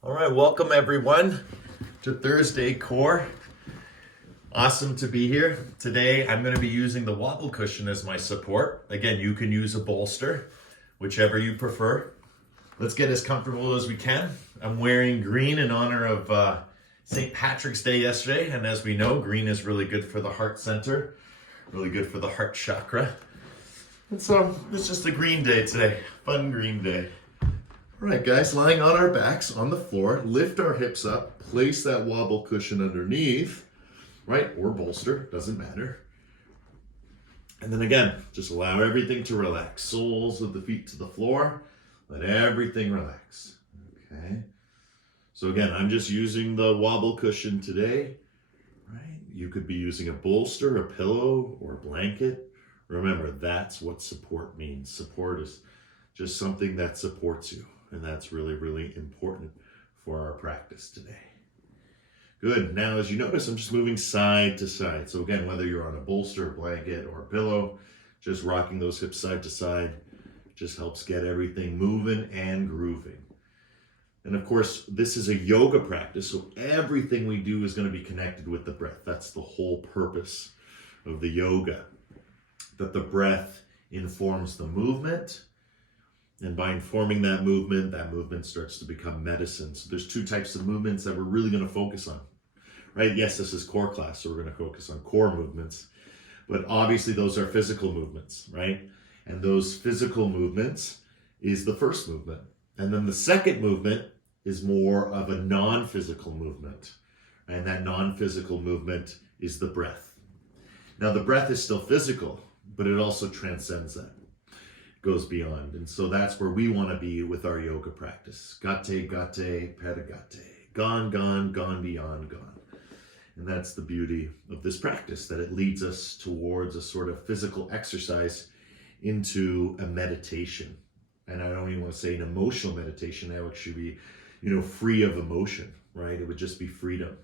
All right, welcome everyone to Thursday Core. Awesome to be here. Today I'm going to be using the wobble cushion as my support. Again, you can use a bolster, whichever you prefer. Let's get as comfortable as we can. I'm wearing green in honor of St. Patrick's Day yesterday, and as we know, green is really good for the heart center, really good for the heart chakra. And so it's just a green day today, fun green day. All right, guys, lying on our backs on the floor, lift our hips up, place that wobble cushion underneath, right, or bolster, doesn't matter. And then again, just allow everything to relax. Soles of the feet to the floor, let everything relax, okay? So again, I'm just using the wobble cushion today, right? You could be using a bolster, a pillow, or a blanket. Remember, that's what support means. Support is just something that supports you. And that's really, really important for our practice today. Good. Now, as you notice, I'm just moving side to side. So again, whether you're on a bolster, a blanket, or a pillow, just rocking those hips side to side just helps get everything moving and grooving. And of course, this is a yoga practice, so everything we do is going to be connected with the breath. That's the whole purpose of the yoga, that the breath informs the movement. And by informing that movement starts to become medicine. So there's two types of movements that we're really going to focus on, right? Yes, this is core class, so we're going to focus on core movements. But obviously those are physical movements, right? And those physical movements is the first movement. And then the second movement is more of a non-physical movement. And that non-physical movement is the breath. Now the breath is still physical, but it also transcends that. Goes beyond. And so that's where we want to be with our yoga practice. Gate, gate, pedagate. Gone, gone, gone beyond, gone. And that's the beauty of this practice, that it leads us towards a sort of physical exercise into a meditation. And I don't even want to say an emotional meditation. That would actually be, free of emotion, right? It would just be freedom,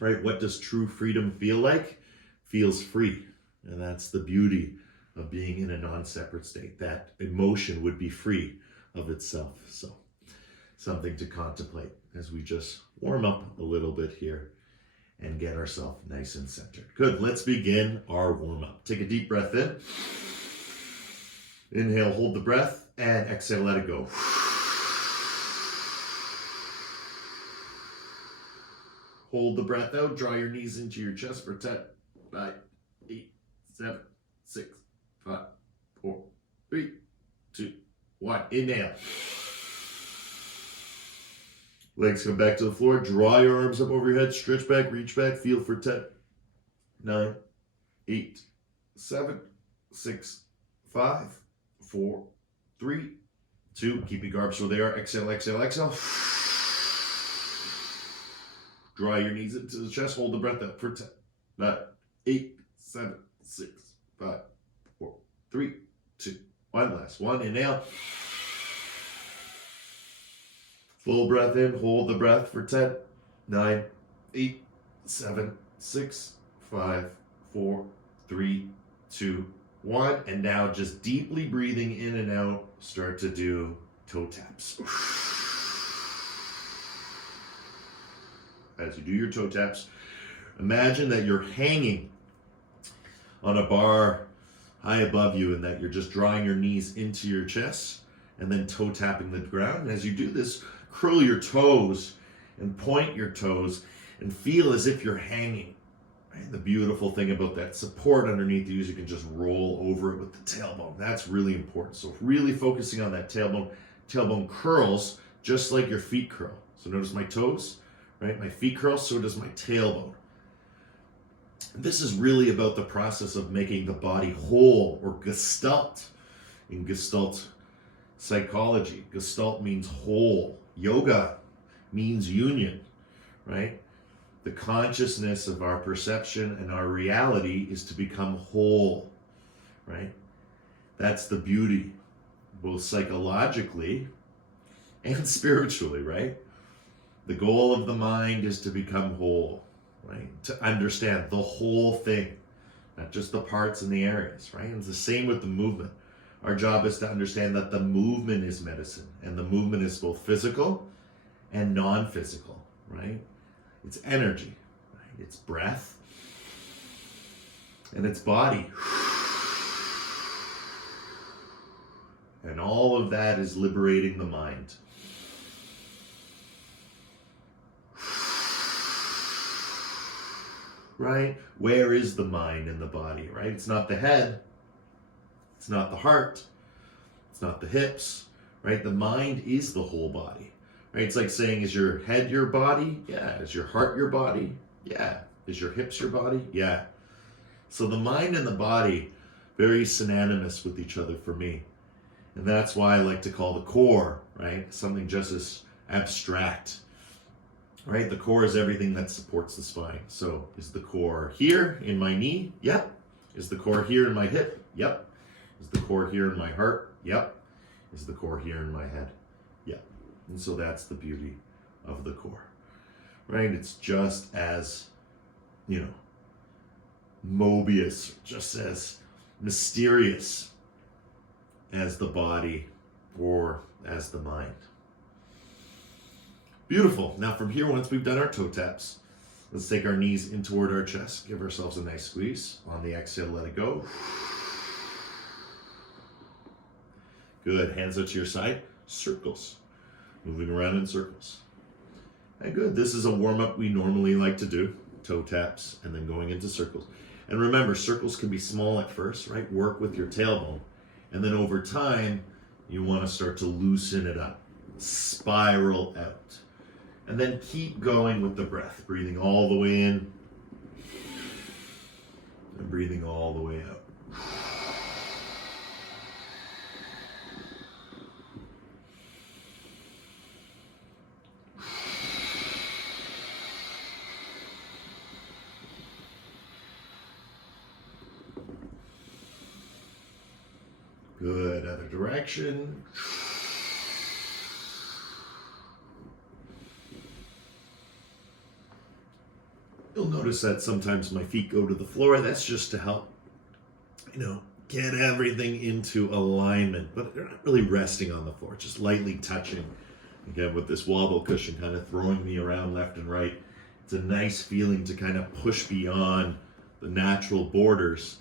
right? What does true freedom feel like? Feels free. And that's the beauty of being in a non-separate state. That emotion would be free of itself. So something to contemplate as we just warm up a little bit here and get ourselves nice and centered. Good, let's begin our warm up. Take a deep breath in. Inhale, hold the breath, and exhale, let it go. Hold the breath out, draw your knees into your chest for 10, 9, 8, 7, 6, 5, 4, 3, 2, 1. Inhale. Legs come back to the floor. Draw your arms up over your head. Stretch back, reach back. Feel for 10, 9, 8, 7, 6, 5, 4, 3, 2. Keep your arms where they are. Exhale, exhale, exhale. Draw your knees into the chest. Hold the breath up for 10, 9, 8, 7, 6, 5, 4, 3, 2, 1. Last one. Inhale. Full breath in. Hold the breath for 10, 9, 8, 7, 6, 5, 4, 3, 2, 1. And now just deeply breathing in and out. Start to do toe taps. As you do your toe taps, imagine that you're hanging on a bar high above you and that you're just drawing your knees into your chest and then toe tapping the ground. And as you do this, curl your toes and point your toes and feel as if you're hanging. Right? The beautiful thing about that support underneath you is you can just roll over it with the tailbone. That's really important. So really focusing on that tailbone. Tailbone curls just like your feet curl. So notice my toes, right? My feet curl, so does my tailbone. This is really about the process of making the body whole, or gestalt in Gestalt psychology. Gestalt means whole. Yoga means union, right? The consciousness of our perception and our reality is to become whole, right? That's the beauty, both psychologically and spiritually, right? The goal of the mind is to become whole. Right? To understand the whole thing, not just the parts and the areas, right? And it's the same with the movement. Our job is to understand that the movement is medicine, and the movement is both physical and non-physical, right? It's energy, right? It's breath, and it's body. And all of that is liberating the mind. Right? Where is the mind in the body, right? It's not the head. It's not the heart. It's not the hips, right? The mind is the whole body, right? It's like saying, is your head your body? Yeah. Is your heart your body? Yeah. Is your hips your body? Yeah. So the mind and the body, very synonymous with each other for me. And that's why I like to call the core, right? Something just as abstract, right? The core is everything that supports the spine. So is the core here in my knee? Yep. Is the core here in my hip? Yep. Is the core here in my heart? Yep. Is the core here in my head? Yep. And so that's the beauty of the core, right? It's just as, Mobius, just as mysterious as the body or as the mind. Beautiful. Now from here, once we've done our toe taps, let's take our knees in toward our chest. Give ourselves a nice squeeze. On the exhale, let it go. Good. Hands out to your side. Circles. Moving around in circles. And good. This is a warm-up we normally like to do. Toe taps and then going into circles. And remember, circles can be small at first, right? Work with your tailbone. And then over time, you want to start to loosen it up. Spiral out. And then keep going with the breath. Breathing all the way in. And breathing all the way out. Good. Other direction. You'll notice that sometimes my feet go to the floor. That's just to help, get everything into alignment. But they're not really resting on the floor, just lightly touching. Again, with this wobble cushion kind of throwing me around left and right. It's a nice feeling to kind of push beyond the natural borders.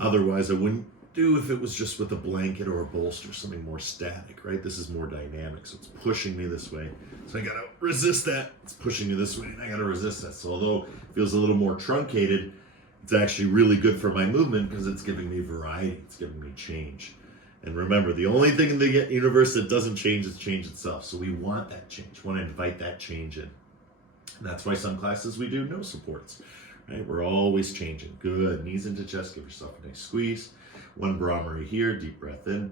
Otherwise, I wouldn't do if it was just with a blanket or a bolster, something more static, right? This is more dynamic, so it's pushing me this way. So I gotta resist that. It's pushing me this way, and I gotta resist that. So although it feels a little more truncated, it's actually really good for my movement because it's giving me variety. It's giving me change. And remember, the only thing in the universe that doesn't change is change itself. So we want that change. We want to invite that change in. And that's why some classes we do no supports, right? We're always changing. Good. Knees into chest. Give yourself a nice squeeze. One Brahmari here, deep breath in.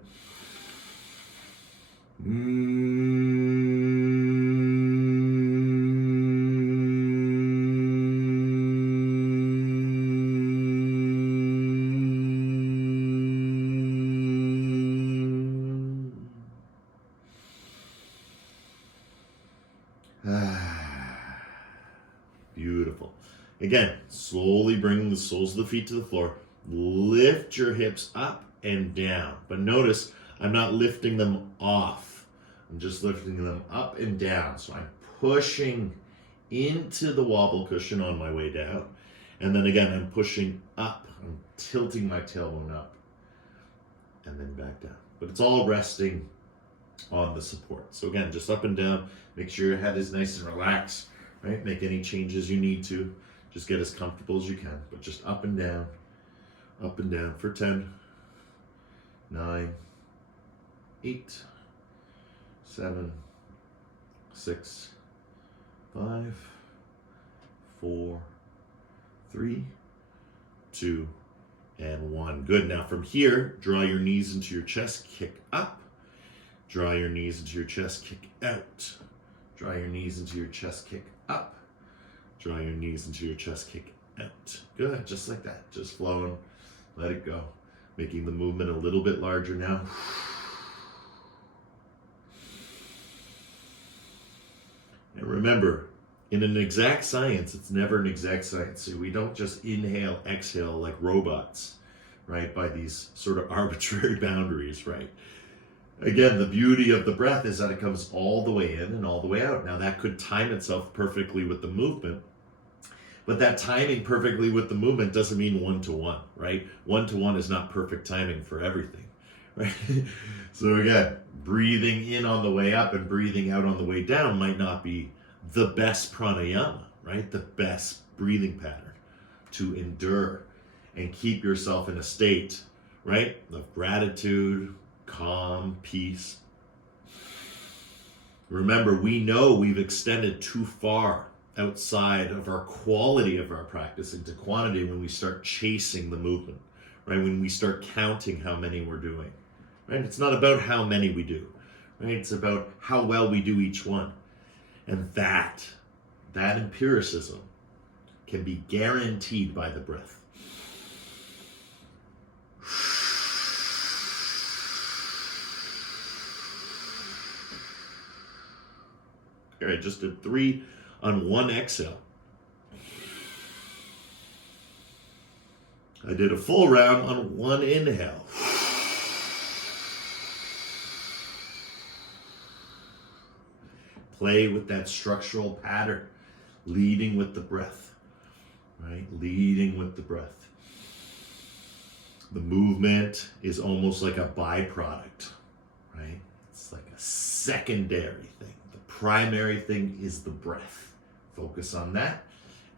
Beautiful. Again, slowly bringing the soles of the feet to the floor. Lift your hips up and down. But notice, I'm not lifting them off. I'm just lifting them up and down. So I'm pushing into the wobble cushion on my way down. And then again, I'm pushing up. I'm tilting my tailbone up. And then back down. But it's all resting on the support. So again, just up and down. Make sure your head is nice and relaxed. Right? Make any changes you need to. Just get as comfortable as you can. But just up and down. Up and down for 10, 9, 8, 7, 6, 5, 4, 3, 2, and 1. Good. Now from here, draw your knees into your chest, kick up. Draw your knees into your chest, kick out. Draw your knees into your chest, kick up. Draw your knees into your chest, kick out. Good. Just like that. Just flowing. Let it go. Making the movement a little bit larger now. And remember, in an exact science, it's never an exact science. So we don't just inhale, exhale like robots, right? By these sort of arbitrary boundaries, right? Again, the beauty of the breath is that it comes all the way in and all the way out. Now that could time itself perfectly with the movement, but that timing perfectly with the movement doesn't mean one-to-one, right? One-to-one is not perfect timing for everything, right? So again, breathing in on the way up and breathing out on the way down might not be the best pranayama, right? The best breathing pattern to endure and keep yourself in a state, right, of gratitude, calm, peace. Remember, we know we've extended too far outside of our quality of our practice into quantity when we start chasing the movement, right? When we start counting how many we're doing, right? It's not about how many we do, right? It's about how well we do each one. And that empiricism can be guaranteed by the breath. All right, just did 3 on one exhale. I did a full round on one inhale. Play with that structural pattern, leading with the breath, right? Leading with the breath. The movement is almost like a byproduct, right? It's like a secondary thing. The primary thing is the breath. Focus on that,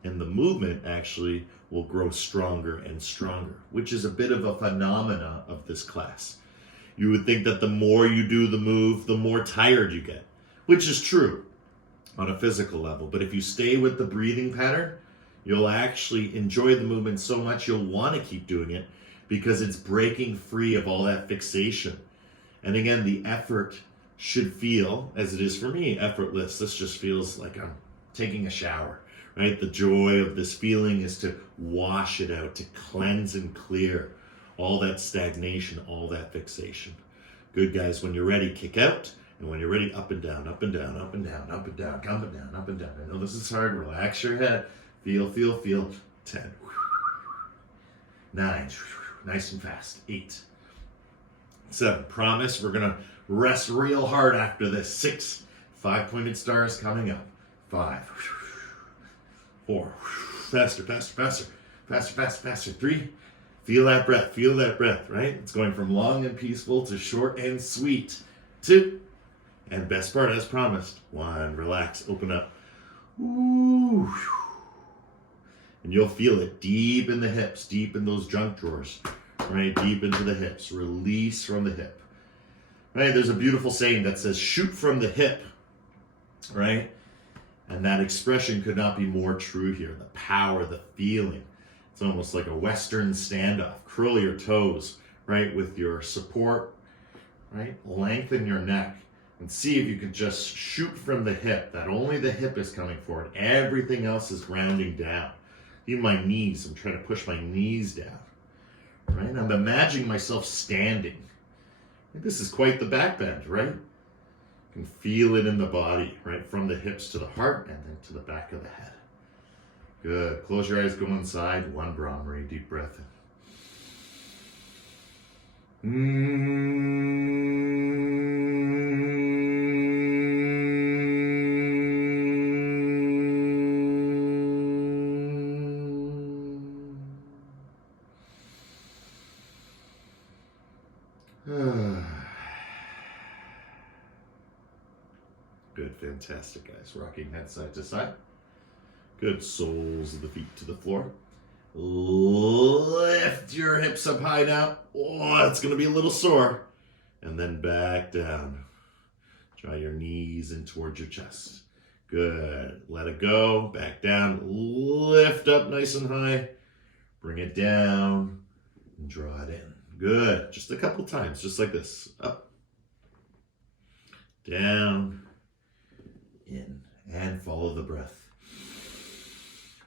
and the movement actually will grow stronger and stronger, which is a bit of a phenomena of this class. You would think that the more you do the move, the more tired you get, which is true on a physical level. But if you stay with the breathing pattern, you'll actually enjoy the movement so much you'll want to keep doing it because it's breaking free of all that fixation. And again, the effort should feel, as it is for me, effortless. This just feels like I'm taking a shower, right? The joy of this feeling is to wash it out, to cleanse and clear all that stagnation, all that fixation. Good, guys. When you're ready, kick out. And when you're ready, up and down, up and down, up and down, up and down, up and down, up and down. I know this is hard. Relax your head. Feel, feel, feel. 10. 9. Nice and fast. 8. 7. Promise we're going to rest real hard after this. 6. 5-pointed stars coming up. 5. 4. Faster, faster, faster. Faster, faster, faster. 3. Feel that breath, right? It's going from long and peaceful to short and sweet. 2. And best part, as promised. 1. Relax, open up. Ooh. And you'll feel it deep in the hips, deep in those junk drawers, right? Deep into the hips. Release from the hip. Right? There's a beautiful saying that says, shoot from the hip, right? And that expression could not be more true here. The power, the feeling. It's almost like a Western standoff. Curl your toes, right? With your support, right? Lengthen your neck and see if you can just shoot from the hip, that only the hip is coming forward. Everything else is rounding down. Even my knees, I'm trying to push my knees down, right? I'm imagining myself standing. This is quite the back bend, right? You can feel it in the body, right? From the hips to the heart and then to the back of the head. Good. Close your eyes, go inside. 1 Brahmari, deep breath in. Good, fantastic, guys. Rocking head side to side. Good, soles of the feet to the floor. Lift your hips up high now. Oh, it's going to be a little sore. And then back down. Draw your knees in towards your chest. Good. Let it go. Back down. Lift up nice and high. Bring it down. And draw it in. Good. Just a couple times, just like this. Up. Down. In. And follow the breath.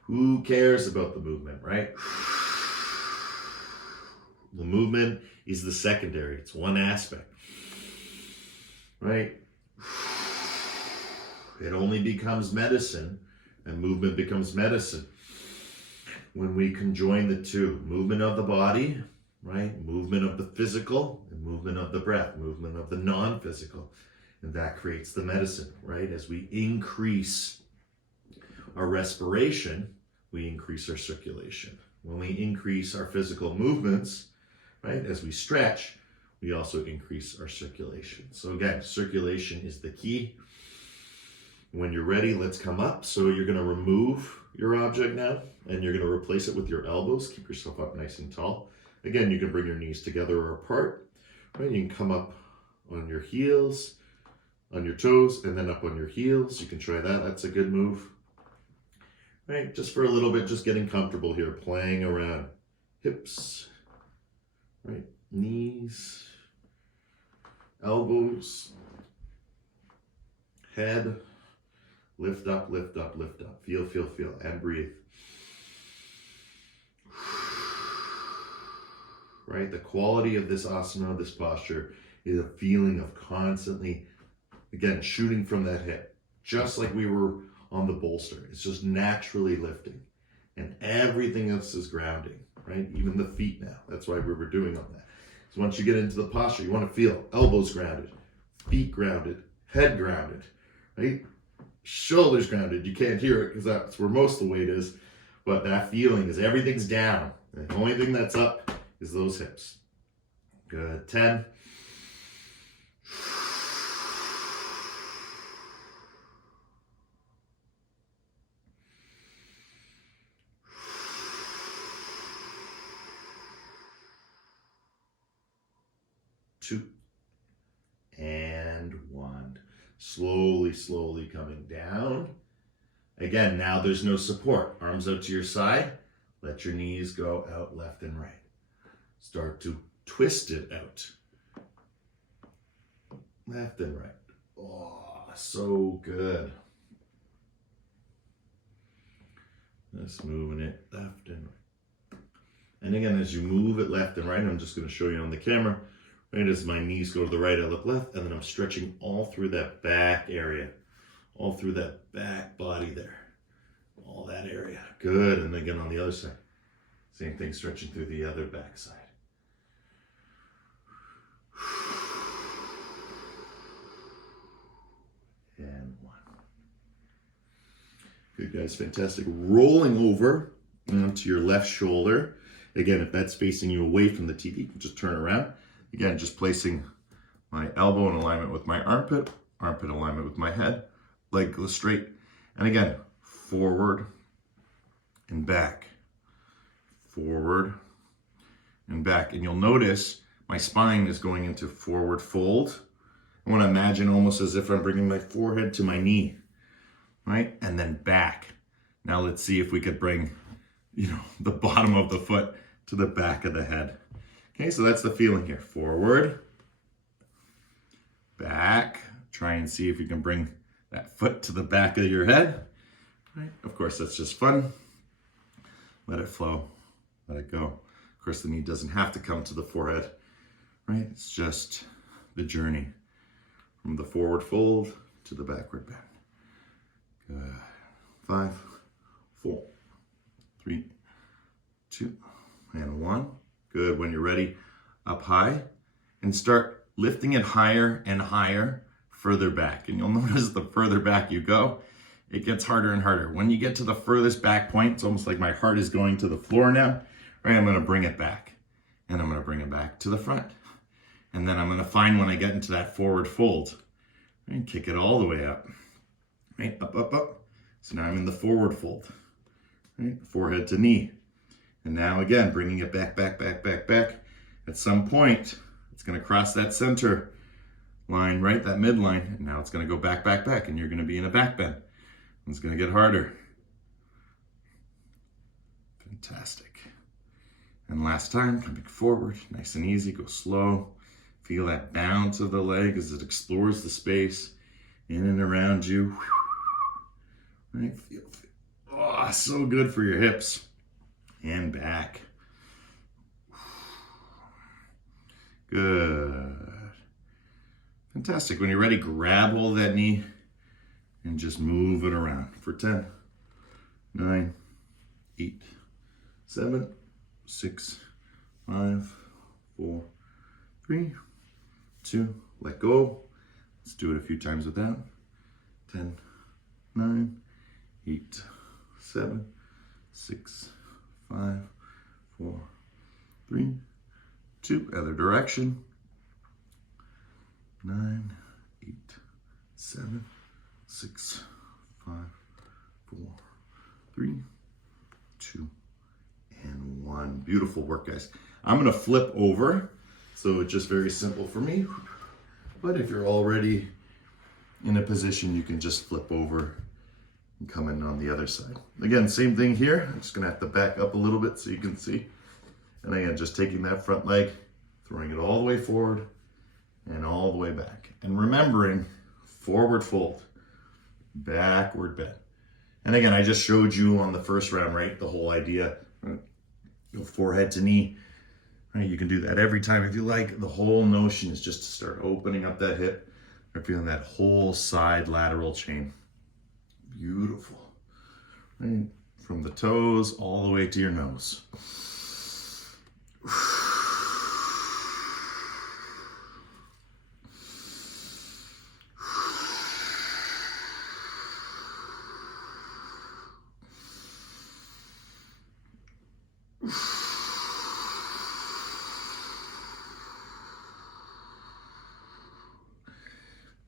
Who cares about the movement, right? The movement is the secondary. It's one aspect, right? It only becomes medicine, and movement becomes medicine when we conjoin the two. Movement of the body, right? Movement of the physical and movement of the breath, movement of the non-physical. And that creates the medicine, right? As we increase our respiration, we increase our circulation. When we increase our physical movements, right, as we stretch, we also increase our circulation. So again, circulation is the key. When you're ready, let's come up. So you're going to remove your object now, and you're going to replace it with your elbows. Keep yourself up nice and tall. Again, you can bring your knees together or apart. Right? You can come up on your heels, on your toes, and then up on your heels. You can try that. That's a good move. Right? Just for a little bit, just getting comfortable here, playing around. Hips, right? Knees, elbows, head. Lift up, lift up, lift up. Feel, feel, feel, and breathe. Right? The quality of this asana, this posture, is a feeling of constantly, again, shooting from that hip. Just like we were on the bolster. It's just naturally lifting. And everything else is grounding, right? Even the feet now. That's why we were doing all that. So once you get into the posture, you want to feel elbows grounded, feet grounded, head grounded, right? Shoulders grounded. You can't hear it because that's where most of the weight is, but that feeling is everything's down. And the only thing that's up is those hips. Good. 10. 2, and 1. Slowly, slowly coming down. Again, now there's no support. Arms out to your side. Let your knees go out left and right. Start to twist it out. Left and right. Oh, so good. Just moving it left and right. And again, as you move it left and right, I'm just going to show you on the camera. Right, as my knees go to the right, I look left, and then I'm stretching all through that back area, all through that back body there, all that area. Good, and again on the other side. Same thing, stretching through the other back side. And 1. Good, guys, fantastic. Rolling over onto your left shoulder. Again, if that's facing you away from the TV, you can just turn around. Again, just placing my elbow in alignment with my armpit alignment with my head, leg goes straight. And again, forward and back, forward and back. And you'll notice my spine is going into forward fold. I want to imagine almost as if I'm bringing my forehead to my knee, right? And then back. Now let's see if we could bring, the bottom of the foot to the back of the head. Okay, so that's the feeling here. Forward, back. Try and see if you can bring that foot to the back of your head. Right? Of course, that's just fun. Let it flow. Let it go. Of course, the knee doesn't have to come to the forehead. Right? It's just the journey from the forward fold to the backward bend. Good. 5, 4, 3, 2, and 1. Good. When you're ready, up high and start lifting it higher and higher, further back. And you'll notice the further back you go, it gets harder and harder. When you get to the furthest back point, it's almost like my heart is going to the floor now. Right? I'm going to bring it back and I'm going to bring it back to the front. And then I'm going to find when I get into that forward fold, right? Kick it all the way up, right? Up, up, up. So now I'm in the forward fold, right? Forehead to knee. And now again, bringing it back, back, back, back, back. At some point, it's going to cross that center line, right? That midline. And now it's going to go back, back, back. And you're going to be in a back bend. It's going to get harder. Fantastic. And last time, coming forward, nice and easy. Go slow. Feel that bounce of the leg as it explores the space in and around you. Right? Feel. Oh, so good for your hips. And back. Good. Fantastic. When you're ready, grab hold of that knee and just move it around for 10, 9, 8, 7, 6, 5, 4, 3, 2, let go. Let's do it a few times with that. 10, 9, 8, 7, 6, 5, 4, 3, 2, other direction. 9, 8, 7, 6, 5, 4, 3, 2, and 1. Beautiful work, guys. I'm gonna flip over, so it's just very simple for me. But if you're already in a position, you can just flip over and come in on the other side. Again, same thing here. I'm just gonna have to back up a little bit so you can see. And again, just taking that front leg, throwing it all the way forward and all the way back. And remembering, forward fold, backward bend. And again, I just showed you on the first round, right? The whole idea, right? Go forehead to knee, right? You can do that every time if you like. The whole notion is just to start opening up that hip and feeling that whole side lateral chain. Beautiful, right? From the toes all the way to your nose.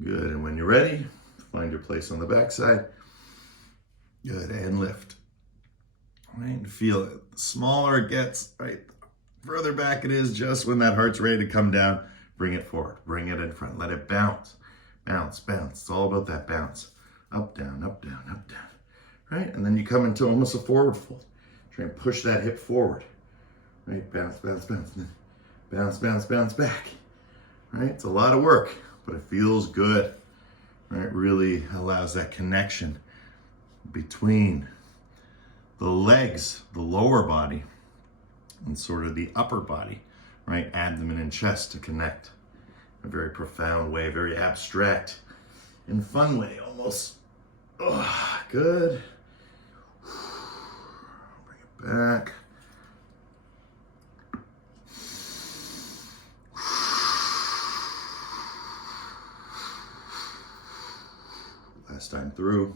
Good, and when you're ready, find your place on the backside. Good, and lift. Right, feel it. The smaller it gets, right, the further back it is. Just when that heart's ready to come down, bring it forward, bring it in front, let it bounce, bounce, bounce. It's all about that bounce. Up, down, up, down, up, down. Right, and then you come into almost a forward fold. Try and push that hip forward. Right, bounce, bounce, bounce, bounce, bounce, bounce back. Right, it's a lot of work, but it feels good. Right, really allows that connection between the legs, the lower body, and sort of the upper body, right? Abdomen and chest to connect in a very profound way, very abstract and fun way almost. Oh, good. Bring it back. Last time through.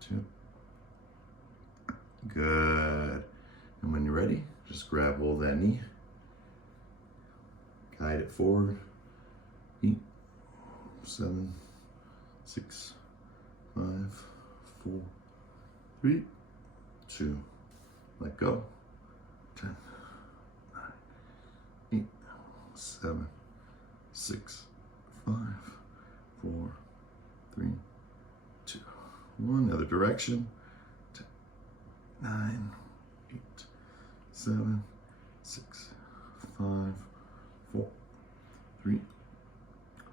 Two. Good. And when you're ready, just grab hold of that knee. Guide it forward. 8, 7, 6, 5, 4, 3, 2. Let go. 10, 9, 8, 7, 6, 5, 4, 3, 2, 1. Other direction. 10, 9, 8, 7, 6, 5, 4, 3,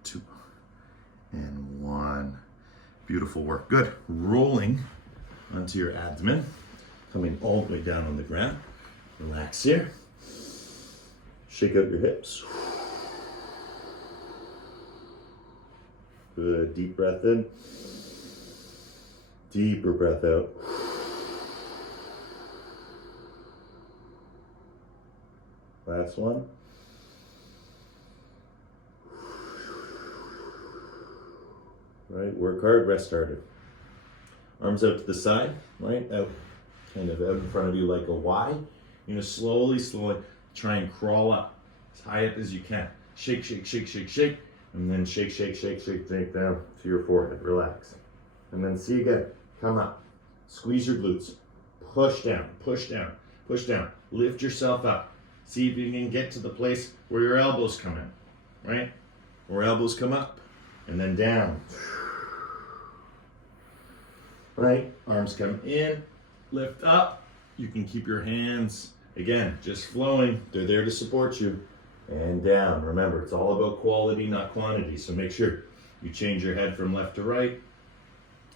2, and 1. Beautiful work. Good. Rolling onto your abdomen, coming all the way down on the ground. Relax here. Shake out your hips. Good. Deep breath in. Deeper breath out. Last one. Right, work hard, rest harder. Arms out to the side, right? Out, kind of out in front of you like a Y. You're gonna slowly, slowly try and crawl up as high up as you can. Shake, shake, shake, shake, shake. And then shake, shake, shake, shake, shake down to your forehead. Relax. And then see again. Come up. Squeeze your glutes. Push down, push down, push down. Lift yourself up. See if you can get to the place where your elbows come in, right? Where elbows come up and then down. Right? Arms come in, lift up. You can keep your hands, again, just flowing. They're there to support you. And down. Remember, it's all about quality, not quantity. So make sure you change your head from left to right.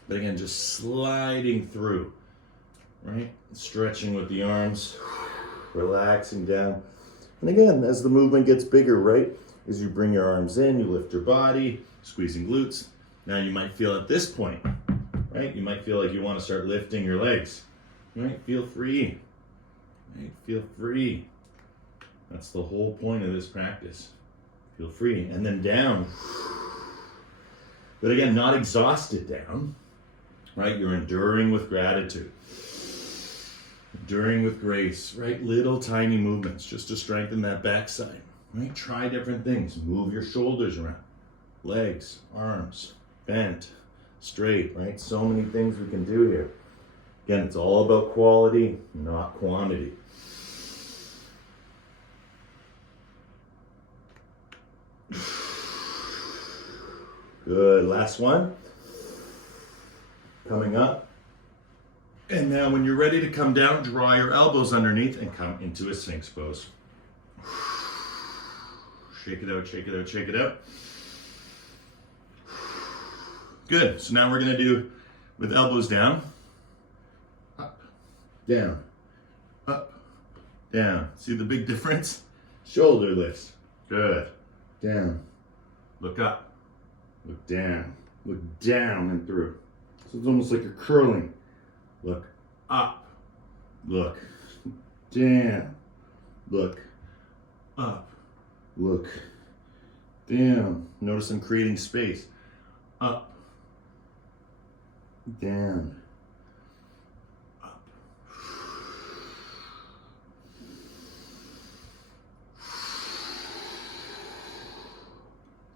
But again, just sliding through, right? Stretching with the arms, relaxing down. And again, as the movement gets bigger, right? As you bring your arms in, you lift your body, squeezing glutes. Now you might feel at this point, right? You might feel like you want to start lifting your legs, right? Feel free, right? Feel free. That's the whole point of this practice. Feel free. And then down. But again, not exhausted down, right? You're enduring with gratitude. Enduring with grace, right? Little tiny movements just to strengthen that backside, right? Try different things. Move your shoulders around. Legs, arms, bent, straight, right? So many things we can do here. Again, it's all about quality, not quantity. Good, last one. Coming up. And now when you're ready to come down, draw your elbows underneath and come into a Sphinx pose. Shake it out, shake it out, shake it out. Good, so now we're gonna do with elbows down, up, down, up, down. See the big difference? Shoulder lifts, good. Down, look up, look down and through. So it's almost like you're curling. Look up, look down, look up, look down. Notice I'm creating space. Up, down, up.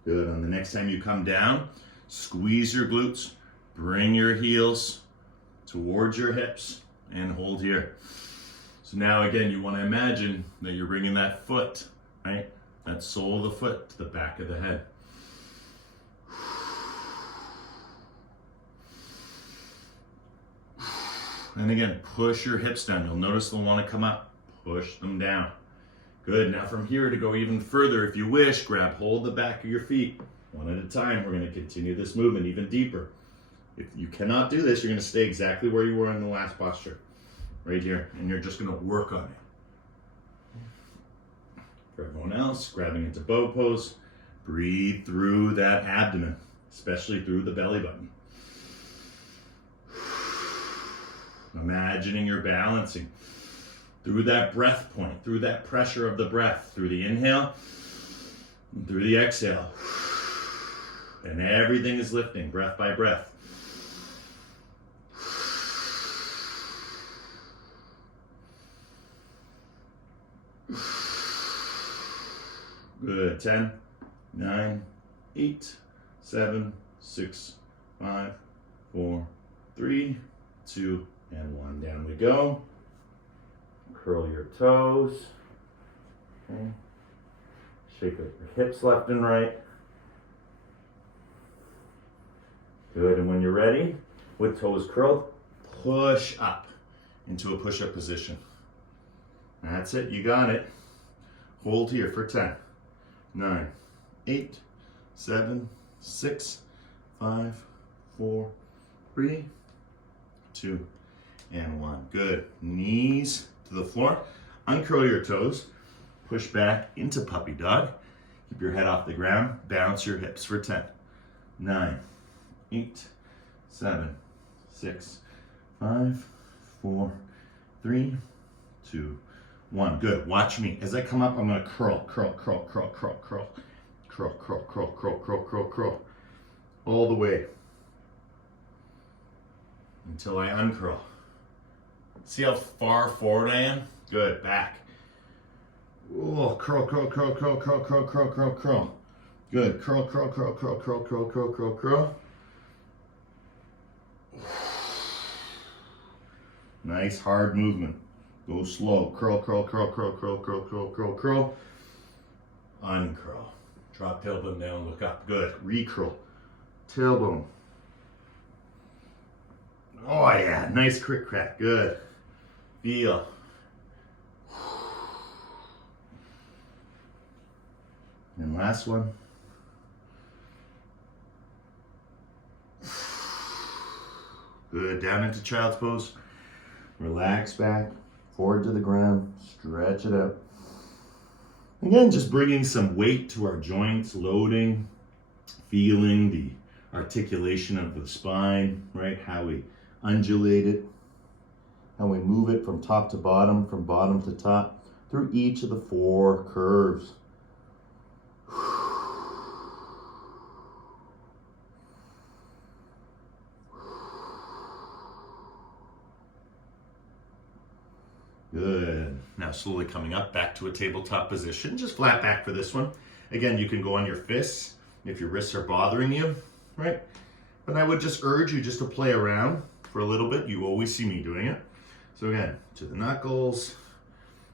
Good. On the next time you come down, squeeze your glutes, bring your heels towards your hips and hold here. So now again, you want to imagine that you're bringing that foot, right? That sole of the foot to the back of the head. And again, push your hips down. You'll notice they'll want to come up. Push them down. Good. Now from here to go even further, if you wish, grab hold of the back of your feet. One at a time. We're going to continue this movement even deeper. If you cannot do this, you're going to stay exactly where you were in the last posture. Right here. And you're just going to work on it. For everyone else, grabbing into bow pose. Breathe through that abdomen, especially through the belly button. Imagining you're balancing through that breath point, through that pressure of the breath, through the inhale, and through the exhale. And everything is lifting, breath by breath. Good. 10, 9, 8, 7, 6, 5, 4, 3, 2, and 1. Down we go. Curl your toes. Okay. Shake up your hips left and right. Good. And when you're ready, with toes curled, push up into a push-up position. That's it. You got it. Hold here for 10, 9, 8, 7, 6, 5, 4, 3, 2, and 1. Good. Knees to the floor. Uncurl your toes. Push back into puppy dog. Keep your head off the ground. Bounce your hips for 10, 9, 8, 7, 6, 5, 4, 3, 2, 1. Good. Watch me. As I come up, I'm going to curl, curl, curl, curl, curl, curl, curl, curl, curl, curl, curl, curl, curl, all the way until I uncurl. See how far forward I am? Good. Back. Oh, curl, curl, curl, curl, curl, curl, curl, curl, curl. Good. Curl, curl, curl, curl, curl, curl, curl, curl, curl. Nice hard movement. Go slow. Curl, curl, curl, curl, curl, curl, curl, curl, curl. Uncurl. Drop tailbone down, look up. Good. Recurl. Tailbone. Oh yeah, nice crick crack. Good. Feel. And last one. Good. Down into child's pose. Relax back. Forward to the ground. Stretch it out. Again, just bringing some weight to our joints, loading, feeling the articulation of the spine, right? How we undulate it, how we move it from top to bottom, from bottom to top, through each of the 4 curves. Good. Now slowly coming up back to a tabletop position, just flat back for this one. Again, you can go on your fists if your wrists are bothering you, right? But I would just urge you just to play around for a little bit. You always see me doing it. So again, to the knuckles,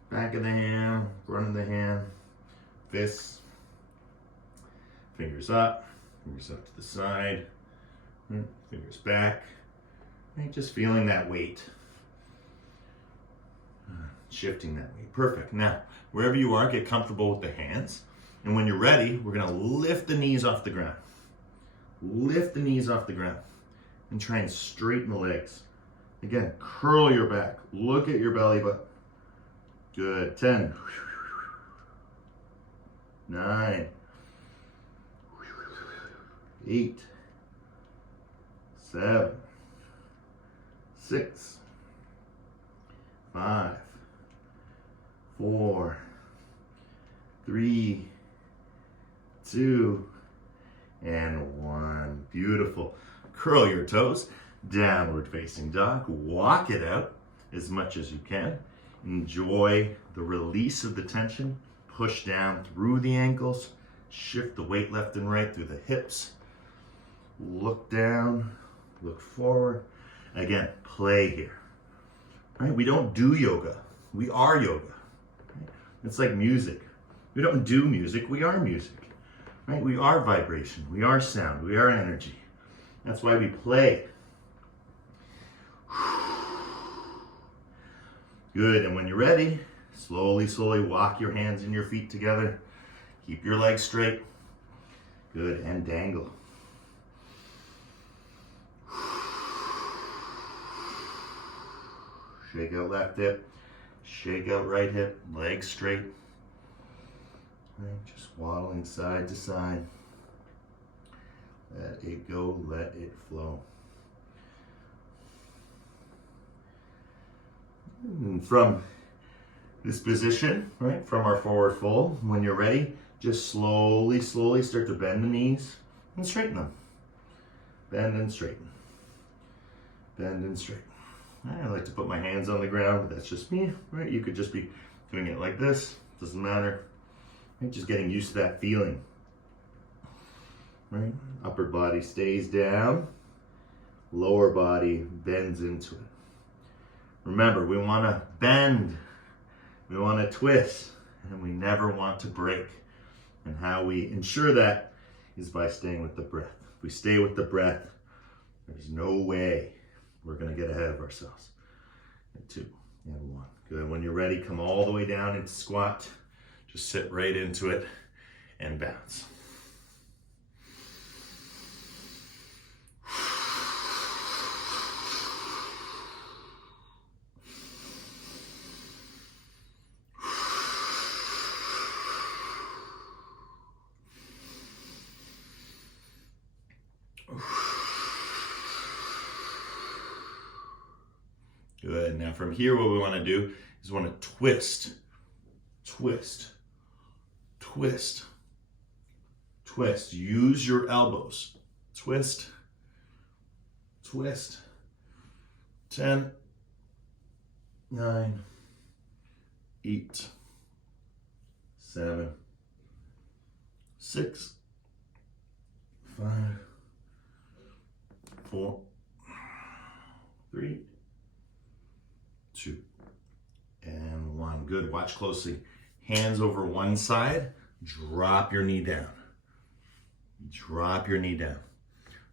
back of the hand, front of the hand, fists, fingers up to the side, right? Fingers back, right? Just feeling that weight. Shifting that weight. Perfect. Now, wherever you are, get comfortable with the hands. And when you're ready, we're going to lift the knees off the ground. Lift the knees off the ground. And try and straighten the legs. Again, curl your back. Look at your belly button. Good. 10. 9. 8. 7. 6. 5. 4. 3. 2. And 1. Beautiful. Curl your toes. Downward facing dog. Walk it out as much as you can. Enjoy the release of the tension. Push down through the ankles. Shift the weight left and right through the hips. Look down. Look forward. Again, play here. Right? We don't do yoga. We are yoga. Right? It's like music. We don't do music. We are music. Right? We are vibration. We are sound. We are energy. That's why we play. Good. And when you're ready, slowly, slowly walk your hands and your feet together. Keep your legs straight. Good. And dangle. Shake out left hip. Shake out right hip. Legs straight. Right, just waddling side to side. Let it go. Let it flow. And from this position, right, from our forward fold, when you're ready, just slowly, slowly start to bend the knees and straighten them. Bend and straighten. Bend and straighten. I like to put my hands on the ground, but that's just me, right? You could just be doing it like this. Doesn't matter. Right? Just getting used to that feeling. Right? Upper body stays down. Lower body bends into it. Remember, we want to bend. We want to twist. And we never want to break. And how we ensure that is by staying with the breath. If we stay with the breath, there's no way we're going to get ahead of ourselves. And 2 and 1. Good. When you're ready, come all the way down into squat. Just sit right into it and bounce. Good. Now from here, what we want to do is we want to twist, twist, twist, twist. Use your elbows. Twist, twist. 10, 9, 8, 7, 6, 5, 4, 3, 2, and 1. Good. Watch closely. Hands over one side. Drop your knee down. Drop your knee down.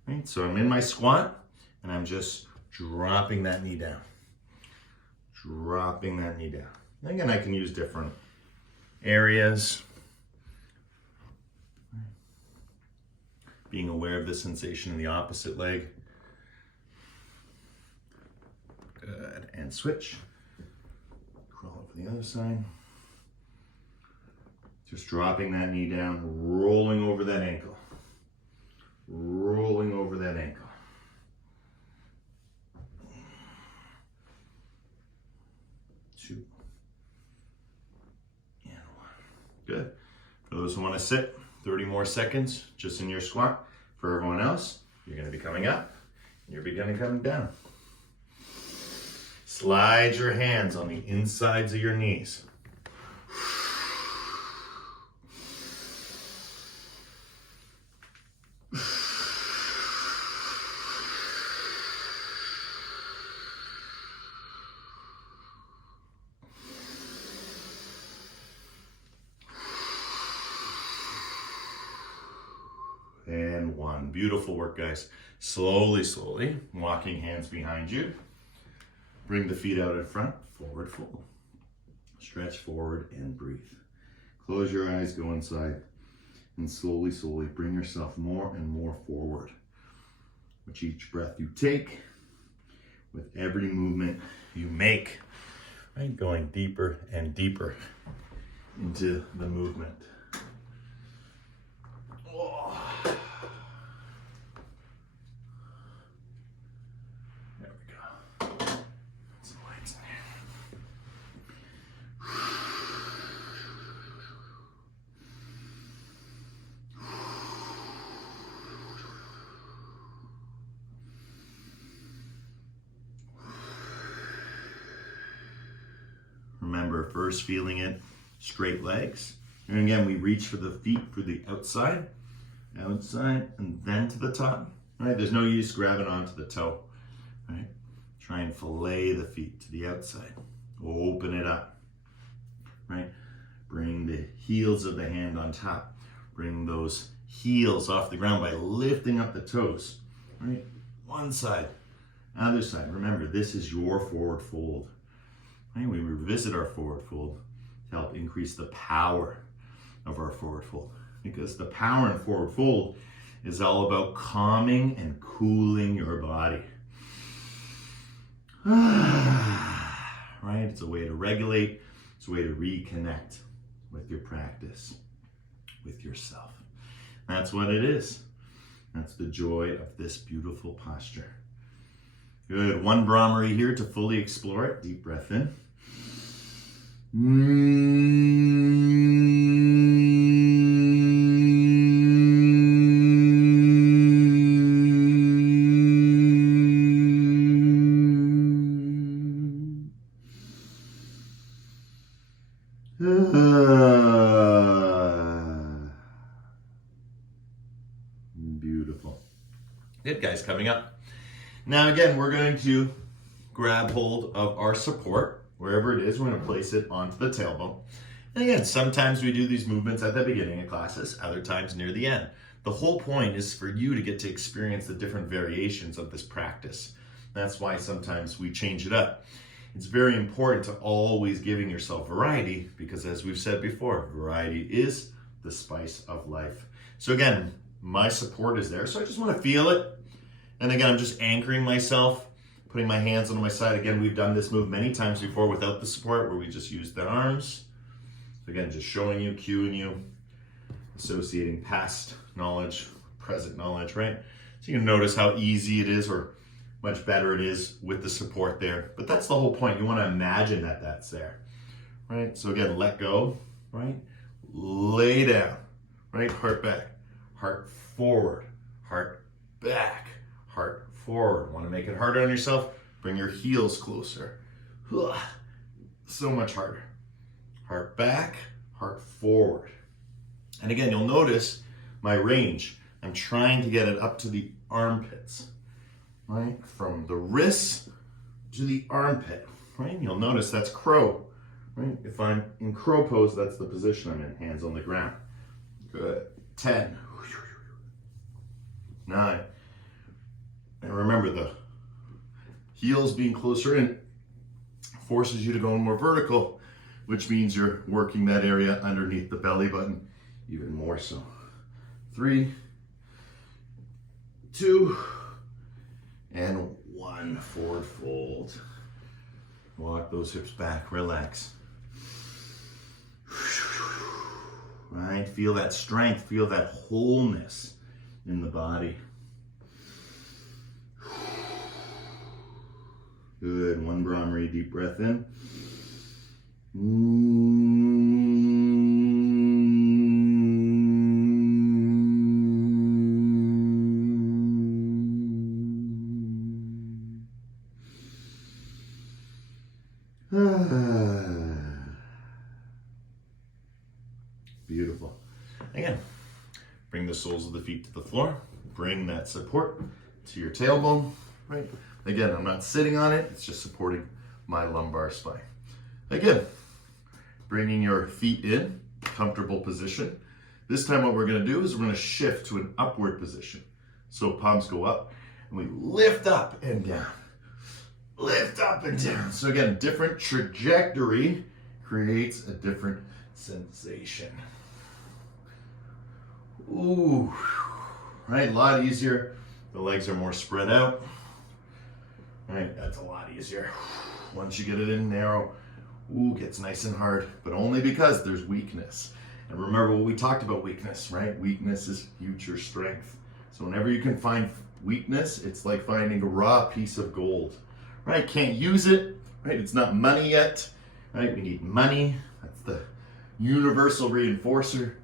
Right? So I'm in my squat and I'm just dropping that knee down. Dropping that knee down. Again, I can use different areas. Being aware of the sensation in the opposite leg. Good. And switch. Crawl over the other side. Just dropping that knee down, rolling over that ankle. rolling over that ankle. 2 and 1. Good. For those who want to sit, 30 more seconds just in your squat. For everyone else, you're going to be coming up. You're beginning coming down. Slide your hands on the insides of your knees. And 1. Beautiful work, guys. Slowly, slowly, walking hands behind you. Bring the feet out in front, forward fold. Stretch forward and breathe. Close your eyes, go inside, and slowly, slowly bring yourself more and more forward. With each breath you take, with every movement you make, right? Going deeper and deeper into the movement. Remember, first feeling it, straight legs. And again, we reach for the feet for the outside, and then to the top. Right? There's no use grabbing onto the toe. Right? Try and fillet the feet to the outside. Open it up. Right? Bring the heels of the hand on top. Bring those heels off the ground by lifting up the toes. Right? One side, other side. Remember, this is your forward fold. Right? We revisit our forward fold to help increase the power of our forward fold. Because the power in forward fold is all about calming and cooling your body. Right? It's a way to regulate. It's a way to reconnect with your practice, with yourself. That's what it is. That's the joy of this beautiful posture. Good. 1 Brahmari here to fully explore it. Deep breath in. Beautiful. Good, guys, coming up. Now again, we're going to grab hold of our support. Wherever it is, we're going to place it onto the tailbone. And again, sometimes we do these movements at the beginning of classes, other times near the end. The whole point is for you to get to experience the different variations of this practice. That's why sometimes we change it up. It's very important to always giving yourself variety because, as we've said before, variety is the spice of life. So again, my support is there. So I just want to feel it. And again, I'm just anchoring myself, putting my hands on my side. Again, we've done this move many times before without the support where we just use the arms. So again, just showing you, cueing you, associating past knowledge, present knowledge, right? So you can notice how easy it is or much better it is with the support there. But that's the whole point. You want to imagine that that's there, right? So again, let go, right? Lay down, right? Heart back, heart forward, heart back, heart forward. Want to make it harder on yourself? Bring your heels closer. So much harder. Heart back, heart forward. And again, you'll notice my range. I'm trying to get it up to the armpits, right? From the wrists to the armpit, right? You'll notice that's crow, right? If I'm in crow pose, that's the position I'm in, hands on the ground. Good. 10, 9. And remember, the heels being closer in forces you to go more vertical, which means you're working that area underneath the belly button even more so. 3, 2, and 1. Forward fold. Walk those hips back, relax. Right, feel that strength, feel that wholeness in the body. Good. One Brahmari, deep breath in. Beautiful. Again, bring the soles of the feet to the floor. Bring that support to your tailbone, right? Again, I'm not sitting on it. It's just supporting my lumbar spine. Again, bringing your feet in, comfortable position. This time what we're going to do is we're going to shift to an upward position. So palms go up and we lift up and down. Lift up and down. So again, different trajectory creates a different sensation. Ooh, right, a lot easier. The legs are more spread out. Right, that's a lot easier. Once you get it in narrow, ooh, gets nice and hard, but only because there's weakness. And remember what we talked about weakness, right? Weakness is future strength. So whenever you can find weakness, it's like finding a raw piece of gold, right? Can't use it, right? It's not money yet, right? We need money. That's the universal reinforcer.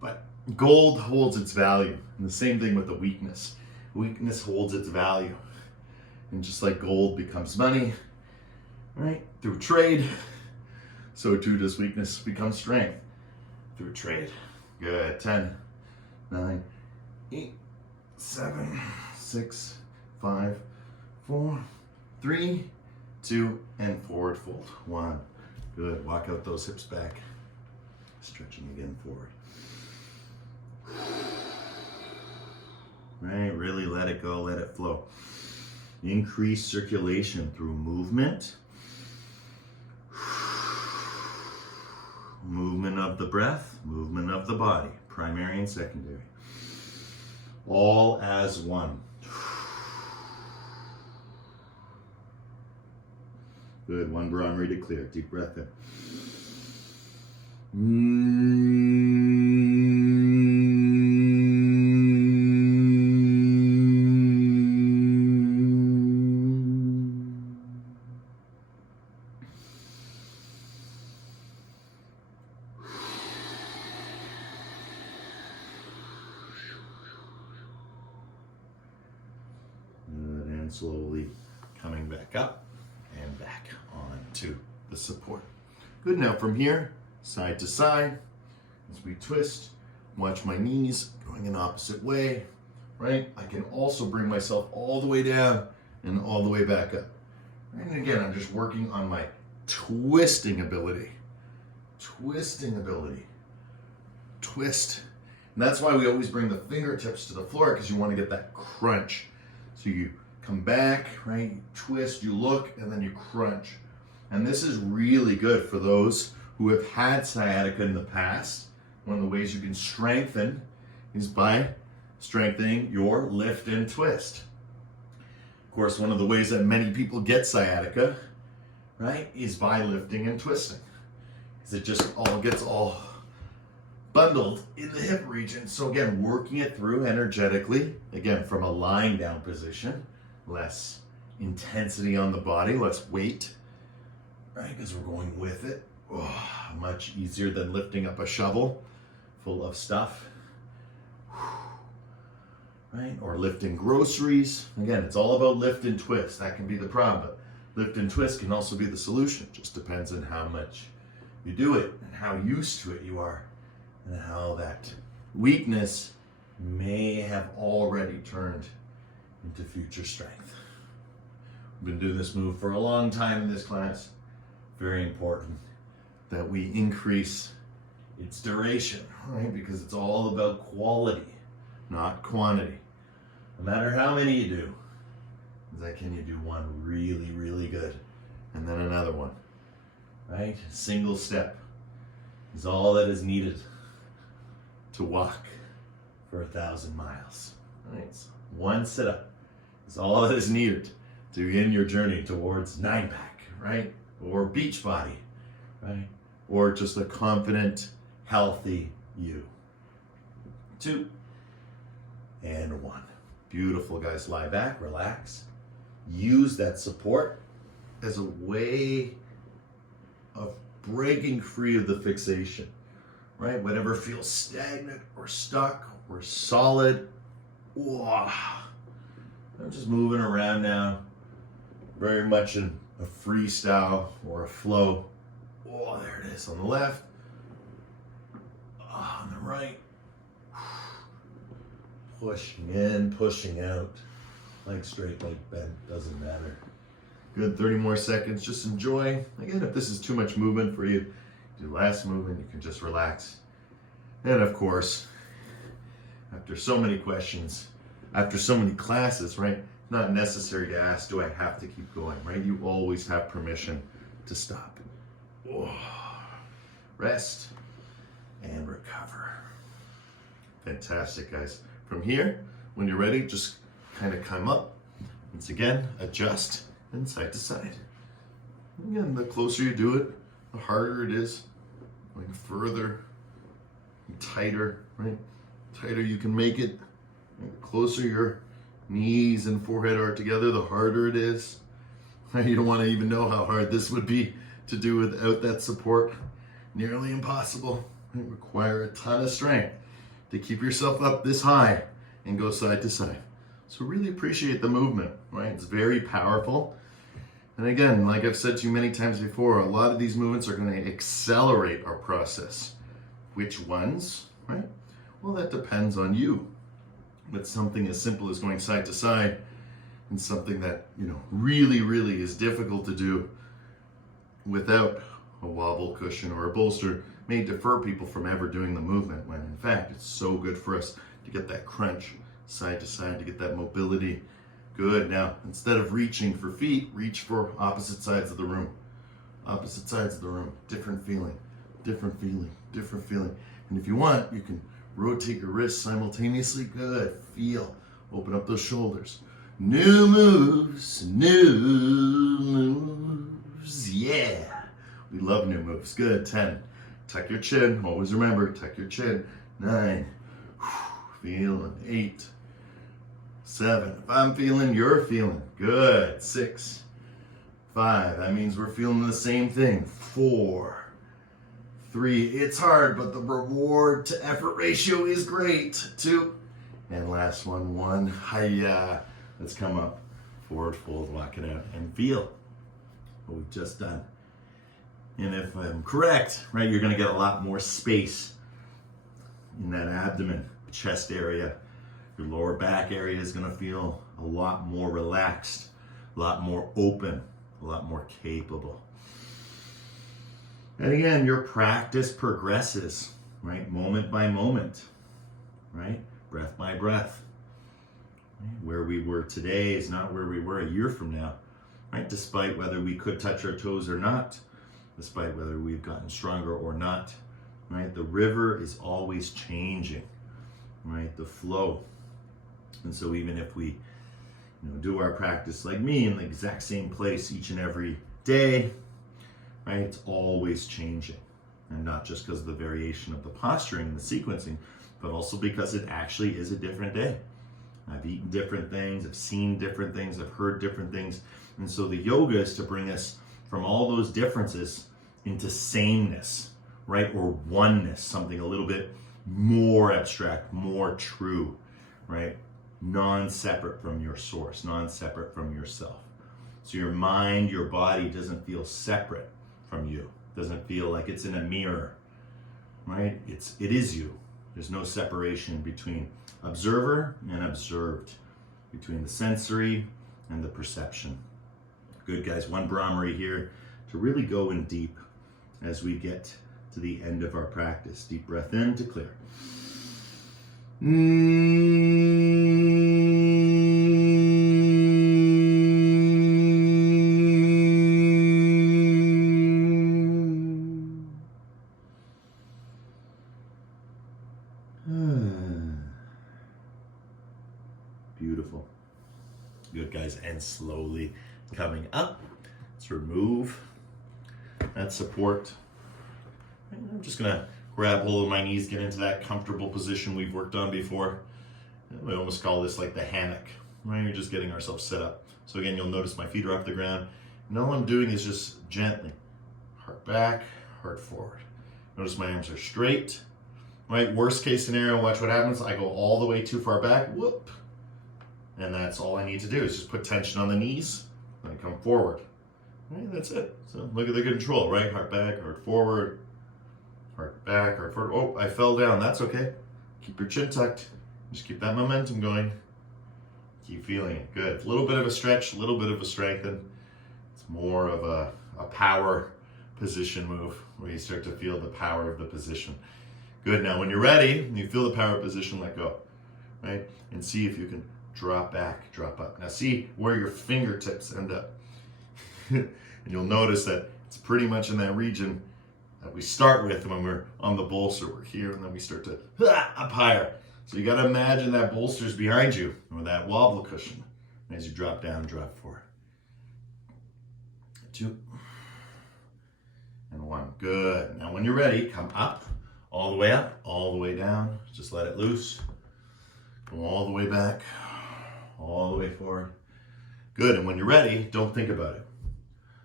But gold holds its value. And the same thing with the weakness. Weakness holds its value. And just like gold becomes money, right? Through trade, so too does weakness become strength through trade. Good. 10, 9, 8, 7, 6, 5, 4, 3, 2, and forward fold. 1. Good. Walk out those hips back. Stretching again forward. Right, really let it go, let it flow. Increase circulation through movement. Movement of the breath, movement of the body, primary and secondary. All as one. Good, one Brahmari to clear. Deep breath in. Slowly coming back up and back onto the support. Good, now from here, side to side, as we twist, watch my knees going an opposite way, right? I can also bring myself all the way down and all the way back up. And again, I'm just working on my twisting ability. Twisting ability. Twist. And that's why we always bring the fingertips to the floor, because you want to get that crunch. So you come back, right? Twist, you look, and then you crunch. And this is really good for those who have had sciatica in the past. One of the ways you can strengthen is by strengthening your lift and twist. Of course, one of the ways that many people get sciatica, right, is by lifting and twisting. Because it just all gets all bundled in the hip region. So again, working it through energetically, again, from a lying down position, less intensity on the body, less weight, right? Because we're going with it. Oh, much easier than lifting up a shovel full of stuff, right? Or lifting groceries. Again, it's all about lift and twist. That can be the problem, but lift and twist can also be the solution. It just depends on how much you do it and how used to it you are and how that weakness may have already turned into future strength. We've been doing this move for a long time in this class. Very important that we increase its duration, right? Because it's all about quality, not quantity. No matter how many you do, can you do one really, really good and then another one, right? Single step is all that is needed to walk for 1,000 miles, right? So one sit-up is all that is needed to begin your journey towards 9-pack, right? Or beach body, right? Or just a confident, healthy you. 2, and 1. Beautiful, guys. Lie back, relax. Use that support as a way of breaking free of the fixation, right? Whatever feels stagnant or stuck or solid. Whoa. I'm just moving around now, very much in a freestyle or a flow. Oh, there it is on the left. On the right. Pushing in, pushing out. Leg straight, leg bent, doesn't matter. Good, 30 more seconds, just enjoy. Again, if this is too much movement for you, do last movement, you can just relax. And of course, after so many questions, after so many classes, right? Not necessary to ask, do I have to keep going, right? You always have permission to stop. Oh. Rest and recover. Fantastic, guys. From here, when you're ready, just kind of come up. Once again, adjust and side to side. Again, the closer you do it, the harder it is. Going further, and tighter, right? Tighter you can make it. The closer your knees and forehead are together, the harder it is. You don't want to even know how hard this would be to do without that support. Nearly impossible. It requires a ton of strength to keep yourself up this high and go side to side. So really appreciate the movement, right? It's very powerful. And again, like I've said to you many times before, a lot of these movements are going to accelerate our process. Which ones, right? Well, that depends on you. But something as simple as going side to side and something that, really, really is difficult to do without a wobble cushion or a bolster may defer people from ever doing the movement, when in fact it's so good for us to get that crunch side to side, to get that mobility. Good. Now, instead of reaching for feet, reach for opposite sides of the room. Opposite sides of the room. Different feeling, different feeling, different feeling. And if you want, you can rotate your wrists simultaneously. Good. Feel. Open up those shoulders. New moves. New moves. Yeah. We love new moves. Good. 10. Tuck your chin. Always remember, tuck your chin. 9. Feeling. 8. 7. If I'm feeling, you're feeling. Good. 6. 5. That means we're feeling the same thing. 4. 3. It's hard, but the reward to effort ratio is great. 2. And last one. 1. Hiya. Let's come up. Forward fold. Walk it out. And feel what we've just done. And if I'm correct, right, you're going to get a lot more space in that abdomen, chest area. Your lower back area is going to feel a lot more relaxed, a lot more open, a lot more capable. And again, your practice progresses, right? Moment by moment, right? Breath by breath. Where we were today is not where we were a year from now, right? Despite whether we could touch our toes or not, despite whether we've gotten stronger or not, right? The river is always changing, right? The flow. And so even if we do our practice like me in the exact same place each and every day, right? It's always changing. And not just because of the variation of the posturing and the sequencing, but also because it actually is a different day. I've eaten different things, I've seen different things, I've heard different things. And so the yoga is to bring us from all those differences into sameness, right? Or oneness, something a little bit more abstract, more true, right? Non-separate from your source, non-separate from yourself. So your mind, your body doesn't feel separate from you. Doesn't feel like it's in a mirror, right? It is you. There's no separation between observer and observed, between the sensory and the perception. Good, guys. One Brahmari here to really go in deep as we get to the end of our practice. Deep breath in to clear. Beautiful. Good, guys. And slowly coming up. Let's remove that support. I'm just going to grab hold of my knees, get into that comfortable position we've worked on before. We almost call this like the hammock, right? We're just getting ourselves set up. So again, you'll notice my feet are off the ground. And all I'm doing is just gently, heart back, heart forward. Notice my arms are straight, right? Worst case scenario, watch what happens. I go all the way too far back, whoop. And that's all I need to do is just put tension on the knees and come forward. Right, that's it. So look at the control, right? Heart back, heart forward, heart back, heart forward. Oh, I fell down, that's okay. Keep your chin tucked. Just keep that momentum going. Keep feeling it, good. A little bit of a stretch, a little bit of a strengthen. It's more of a power position move where you start to feel the power of the position. Good, now when you're ready, and you feel the power position, let go, right? And see if you can drop back, drop up. Now see where your fingertips end up. And you'll notice that it's pretty much in that region that we start with when we're on the bolster. We're here and then we start to up higher. So you gotta imagine that bolster's behind you or that wobble cushion. And as you drop down, drop forward. 2 and 1, good. Now when you're ready, come up, all the way up, all the way down. Just let it loose. Go all the way back, all the way forward. Good, and when you're ready, don't think about it.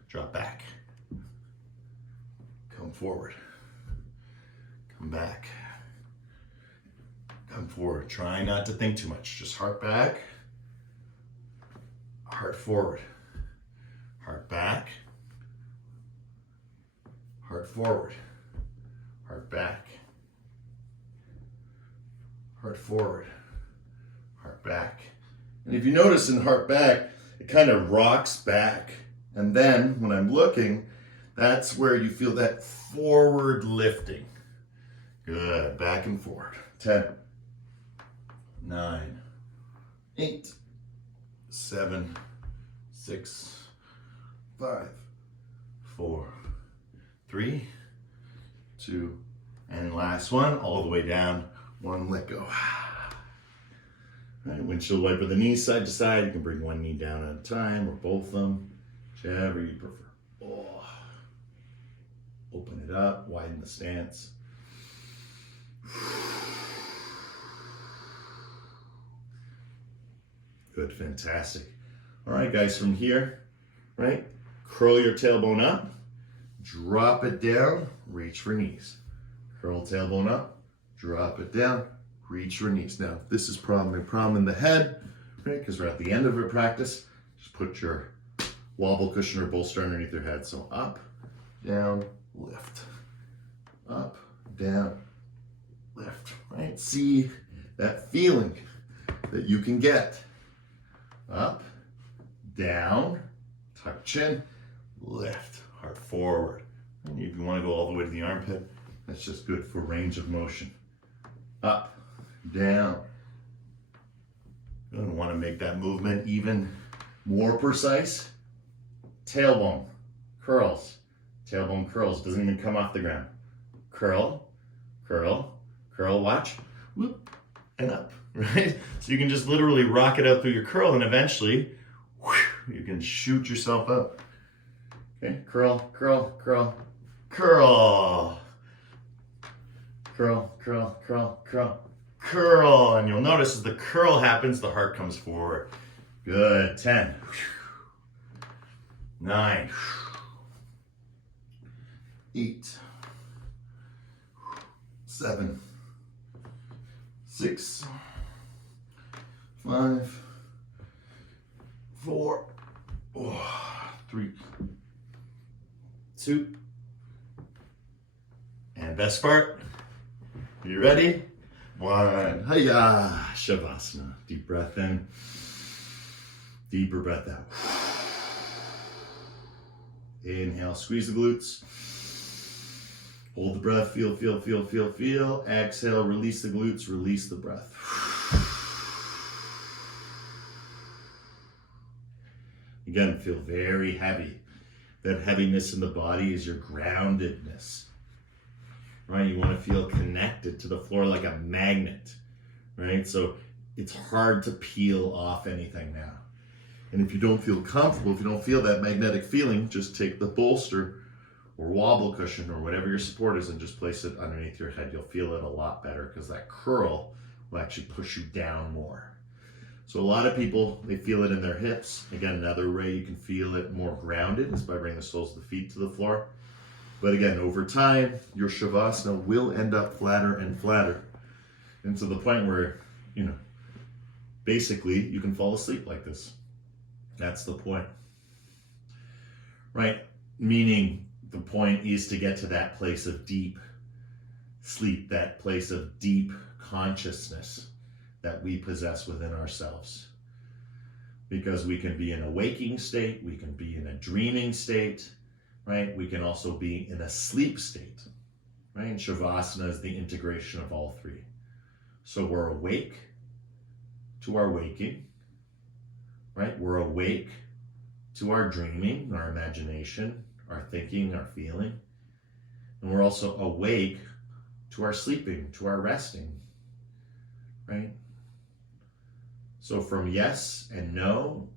Drop back. Come forward. Come back. Come forward. Try not to think too much. Just heart back. Heart forward. Heart back. Heart forward. Heart back. Heart forward. Heart back. And if you notice in heart back, it kind of rocks back. And then when I'm looking, that's where you feel that forward lifting. Good, back and forward. 10, 9, 8, 7, 6, 5, 4, 3, 2, and last one, all the way down. 1, let go. All right, windshield wiper the knees side to side. You can bring one knee down at a time or both of them, whichever you prefer. Oh. Open it up, widen the stance. Good, fantastic. All right, guys, from here, right, curl your tailbone up, drop it down, reach for knees. Curl tailbone up, drop it down, reach for knees. Now, if this is problem in the head, right, because we're at the end of our practice, just put your wobble cushion or bolster underneath your head. So up, down, lift. Up, down, lift, right? See that feeling that you can get. Up, down, tuck chin, lift, heart forward. And if you want to go all the way to the armpit, that's just good for range of motion. Up, down. You want to make that movement even more precise. Tailbone curls. Tailbone curls, doesn't even come off the ground. Curl, curl, curl, watch, whoop, and up, right? So you can just literally rock it out through your curl and eventually, whew, you can shoot yourself up. Okay, curl, curl, curl, curl. Curl, curl, curl, curl, curl. And you'll notice as the curl happens, the heart comes forward. Good, 10, 9, 8, 7, 6, 5, 4, 3, 2, and best part. You ready? 1, hiya, Shavasana. Deep breath in, deeper breath out. Inhale, squeeze the glutes. Hold the breath, feel, feel, feel, feel, feel. Exhale, release the glutes, release the breath. Again, feel very heavy. That heaviness in the body is your groundedness. Right? You want to feel connected to the floor like a magnet. Right? So it's hard to peel off anything now. And if you don't feel comfortable, if you don't feel that magnetic feeling, just take the bolster or wobble cushion or whatever your support is and just place it underneath your head. You'll feel it a lot better because that curl will actually push you down more. So a lot of people, they feel it in their hips. Again, another way you can feel it more grounded is by bringing the soles of the feet to the floor. But again, over time, your Shavasana will end up flatter and flatter. And to the point where, basically you can fall asleep like this. That's the point. Right? Meaning the point is to get to that place of deep sleep, that place of deep consciousness that we possess within ourselves. Because we can be in a waking state, we can be in a dreaming state, right? We can also be in a sleep state, right? And Shavasana is the integration of all three. So we're awake to our waking, right? We're awake to our dreaming, our imagination, our thinking, our feeling. And we're also awake to our sleeping, to our resting, right? So from yes and no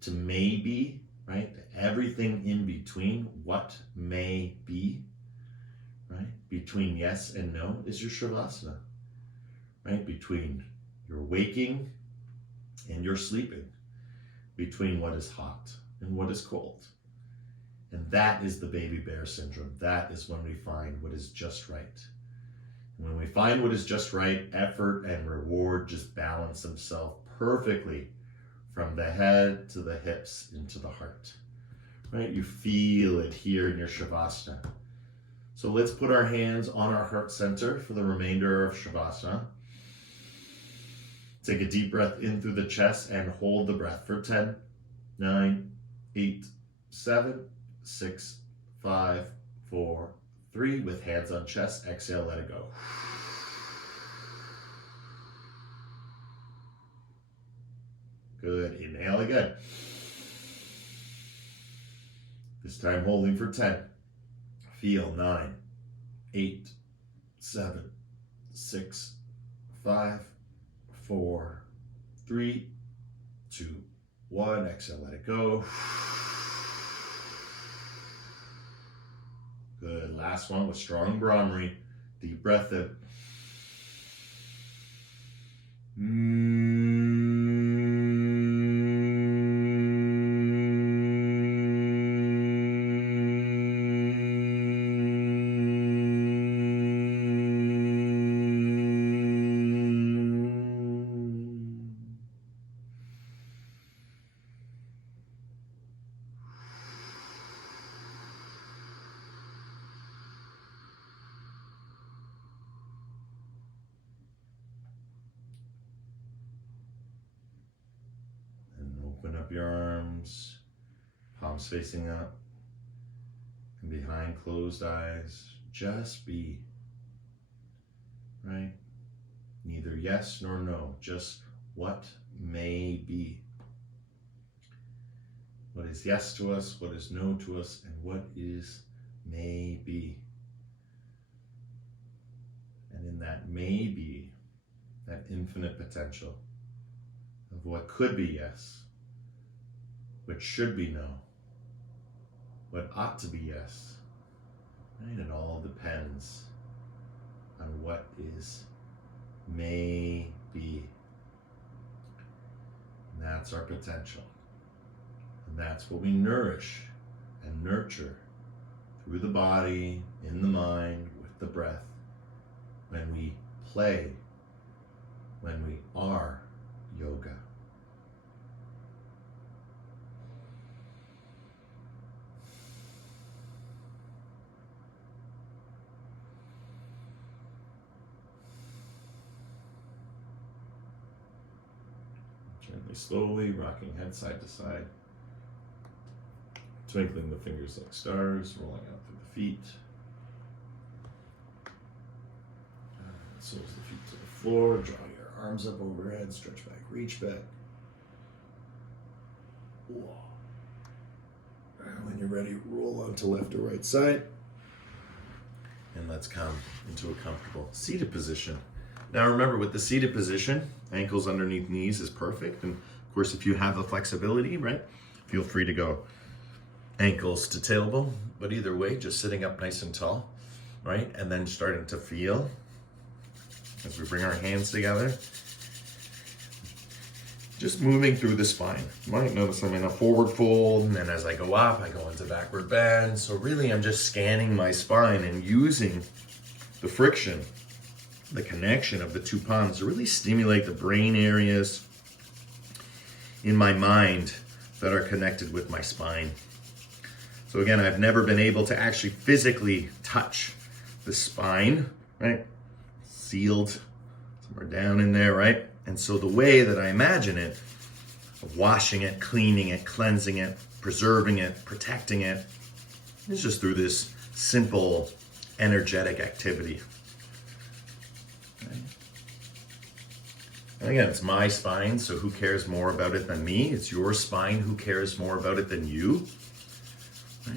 to maybe, right? Everything in between, what may be, right? Between yes and no is your Shavasana, right? Between your waking and your sleeping, between what is hot and what is cold. And that is the baby bear syndrome. That is when we find what is just right. When we find what is just right, effort and reward just balance themselves perfectly from the head to the hips into the heart. Right? You feel it here in your Shavasana. So let's put our hands on our heart center for the remainder of Shavasana. Take a deep breath in through the chest and hold the breath for 10, 9, 8, 7, 6, 5, 4, 3. With hands on chest, exhale, let it go. Good. Inhale again. This time holding for 10. Feel 9, 8, 7, 6, 5, 4, 3, 2, 1. Exhale, let it go. Good. Last one with strong Brahmari. Deep breath in. Open up your arms, palms facing up, and behind closed eyes, just be, right? Neither yes nor no, just what may be. What is yes to us, what is no to us, and what is may be. And in that may be, that infinite potential of what could be yes, what should be no, what ought to be yes, right? It all depends on what is may be. And that's our potential. And that's what we nourish and nurture through the body, in the mind, with the breath, when we play, when we are yoga. Gently, slowly, rocking head side to side. Twinkling the fingers like stars, rolling out through the feet. Soles of the feet to the floor. Draw your arms up overhead, stretch back, reach back. And when you're ready, roll onto left or right side. And let's come into a comfortable seated position. Now remember, with the seated position, ankles underneath knees is perfect. And of course, if you have the flexibility, right, feel free to go ankles to tailbone. But either way, just sitting up nice and tall, right? And then starting to feel as we bring our hands together. Just moving through the spine. You might notice I'm in a forward fold, and then as I go up, I go into backward bend. So really I'm just scanning my spine and using the friction, the connection of the two palms to really stimulate the brain areas in my mind that are connected with my spine. So again, I've never been able to actually physically touch the spine, right? Sealed somewhere down in there, right? And so the way that I imagine it, of washing it, cleaning it, cleansing it, preserving it, protecting it, is just through this simple, energetic activity. Right? And again, it's my spine, so who cares more about it than me? It's your spine, who cares more about it than you? Right?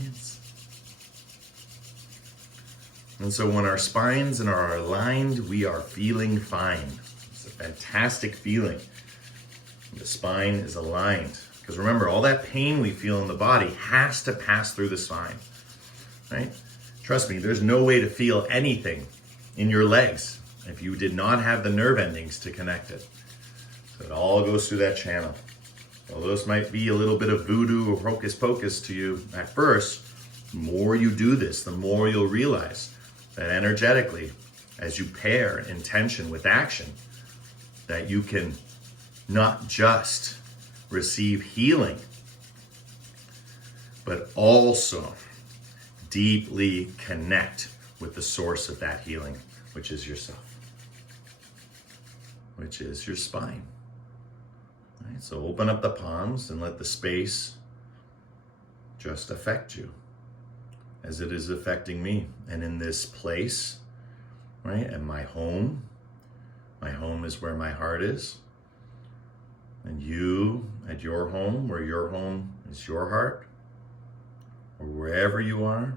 And so when our spines are aligned, we are feeling fine. It's a fantastic feeling. The spine is aligned. Because remember, all that pain we feel in the body has to pass through the spine, right? Trust me, there's no way to feel anything in your legs if you did not have the nerve endings to connect it. So it all goes through that channel. Although this might be a little bit of voodoo or hocus pocus to you at first, the more you do this, the more you'll realize that energetically, as you pair intention with action, that you can not just receive healing, but also deeply connect with the source of that healing, which is yourself, which is your spine. Right? So open up the palms and let the space just affect you as it is affecting me. And in this place, right, and my home is where my heart is. And you at your home, where your home is your heart, or wherever you are,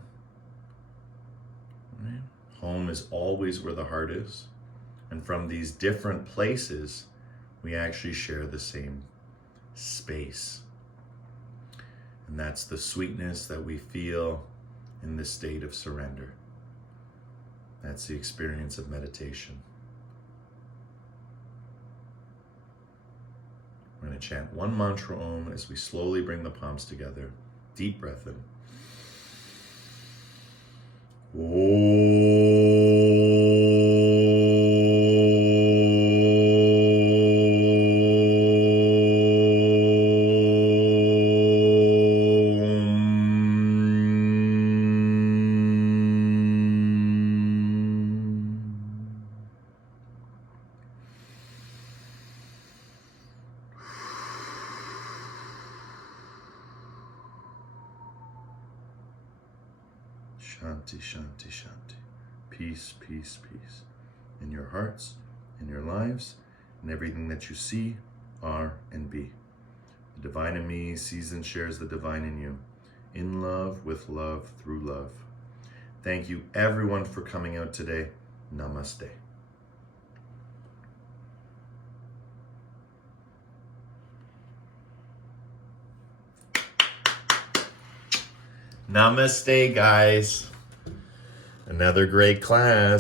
right? Home is always where the heart is. And from these different places, we actually share the same space. And that's the sweetness that we feel in this state of surrender. That's the experience of meditation. We're going to chant one mantra Om as we slowly bring the palms together. Deep breath in. Shanti, shanti, shanti. Peace, peace, peace. In your hearts, in your lives, in everything that you see, are, and be. The divine in me sees and shares the divine in you. In love, with love, through love. Thank you everyone for coming out today. Namaste. Namaste, guys. Another great class.